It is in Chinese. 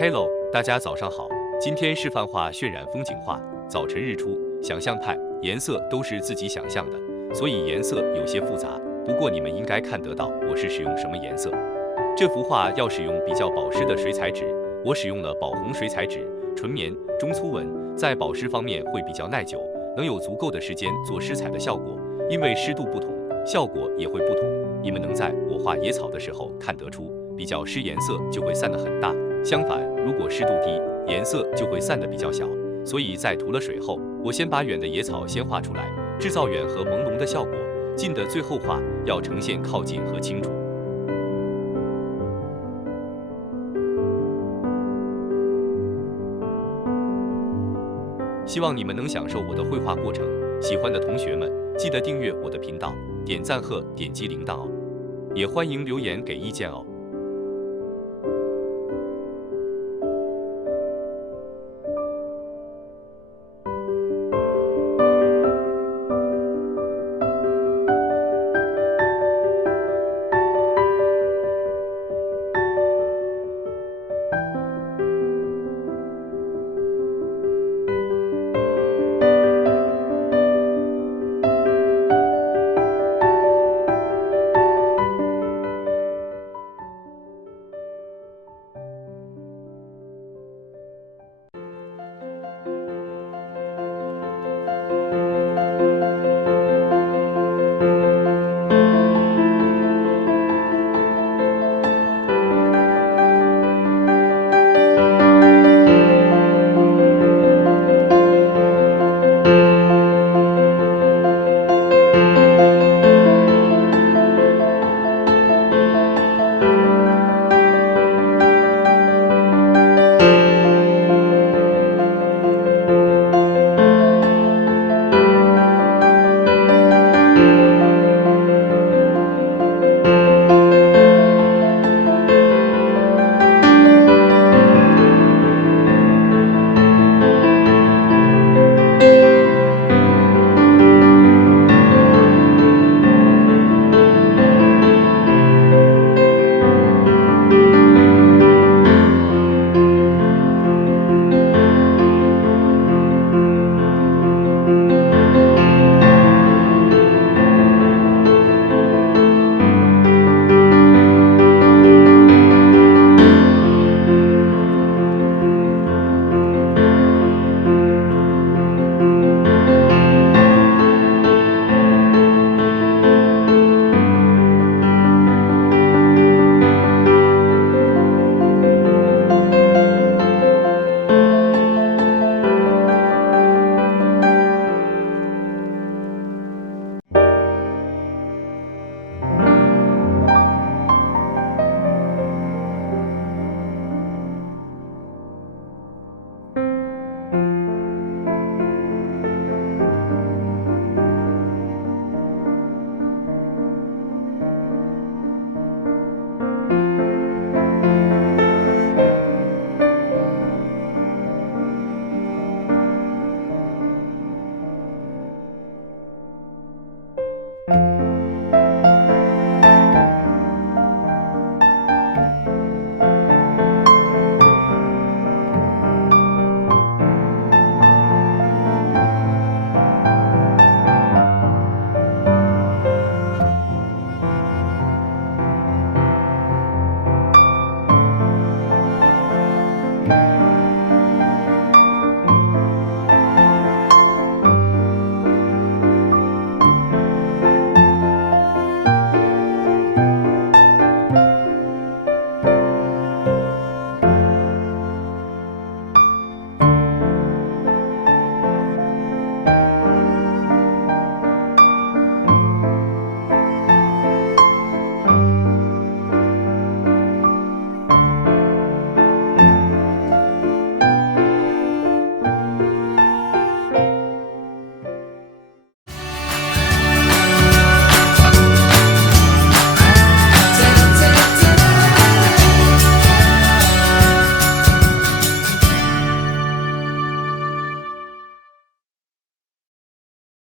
Hello，大家早上好。今天示范画渲染风景画，早晨日出，想象派，颜色都是自己想象的，所以颜色有些复杂。不过你们应该看得到我是使用什么颜色。这幅画要使用比较保湿的水彩纸，我使用了宝红水彩纸，纯棉中粗纹，在保湿方面会比较耐久，能有足够的时间做湿彩的效果。因为湿度不同，效果也会不同。你们能在我画野草的时候看得出，比较湿颜色就会散得很大。相反，如果湿度低，颜色就会散得比较小。所以在涂了水后，我先把远的野草先画出来，制造远和朦胧的效果。近的最后画，要呈现靠近和清楚。希望你们能享受我的绘画过程。喜欢的同学们，记得订阅我的频道，点赞和点击铃铛哦。也欢迎留言给意见哦。